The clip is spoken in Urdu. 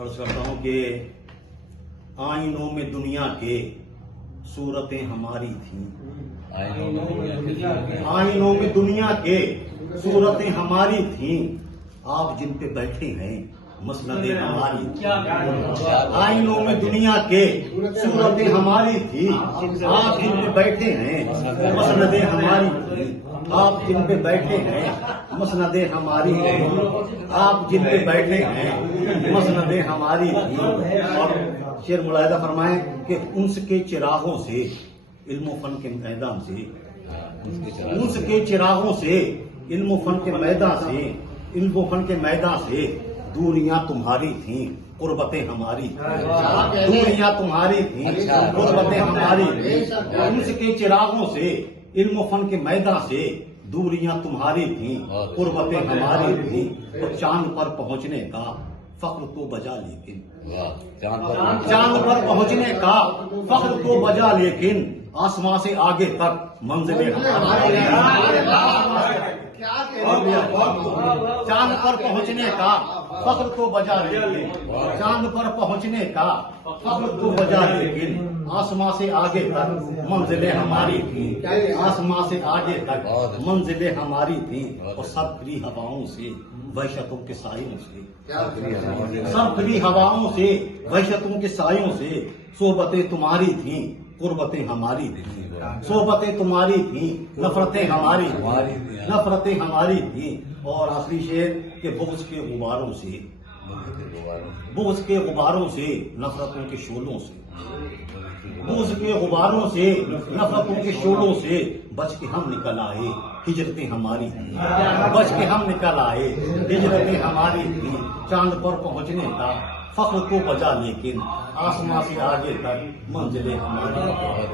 عرض کرتا ہوں کہ آئینوں میں دنیا کے صورتیں ہماری تھیں، آئینوں میں دنیا کے صورتیں ہماری تھیں، آپ جن پہ بیٹھے ہیں مسندیں ہماری تھیں۔ آئینوں میں دنیا کے صورتیں ہماری تھیں، آپ جن پہ بیٹھے ہیں مسندیں ہماری تھیں، آپ جن پہ بیٹھے ہیں مسندیں ہماری تھیں، آپ جن پہ بیٹھے ہیں مسندیں ہماری تھیں۔ اور شعر ملاحظہ فرمائیں کہ انس کے چراغوں سے علم و فن کے میدان سے، انس کے چراغوں سے علم و فن کے میدان سے، علم و فن کے میدان سے دوریاں تمہاری تھیں، قربتیں ہماری تھیں، دوریاں تمہاری تھیں، قربتیں ہماری تھیں۔ انس کے چراغوں سے علم و فن کے میدان سے دوریاں تمہاری تھیں، قربتیں ہماری تھیں۔ اور چاند پر پہنچنے کا فخر تو بجا لیکن، چاند پر پہنچنے کا فخر تو بجا لیکن آسمان سے آگے تک منزلیں ہماری۔ چاند پر پہنچنے کا فخر تو بجا لیکن، چاند پر پہنچنے کا فخر تو بجا لیکن آسمان سے آگے تک منزلیں ہماری تھیں، آسمان سے آگے تک منزلیں ہماری تھیں۔ اور سرکری ہواؤں سے وحشتوں کے سایوں سے، سرکری ہواؤں سے وحشتوں کے سایوں سے صحبتیں تمہاری تھیں، قربتیں ہماری تھیں، صحبتیں تمہاری تھیں، نفرتیں ہماری تھیں، نفرتیں ہماری تھیں۔ اور آخری شعر کہ بغض کے غباروں سے، بغض کے غباروں سے نفرتوں کے شعلوں سے، بغض کے غباروں سے نفرتوں کے شعلوں سے بچ کے ہم نکل آئے، ہجرتیں ہماری تھیں، بچ کے ہم نکل آئے، ہجرتیں ہماری تھیں۔ چاند پر پہنچنے کا فخر تو بجا لیکن آسمان سے آگے تک منزلیں ہماری۔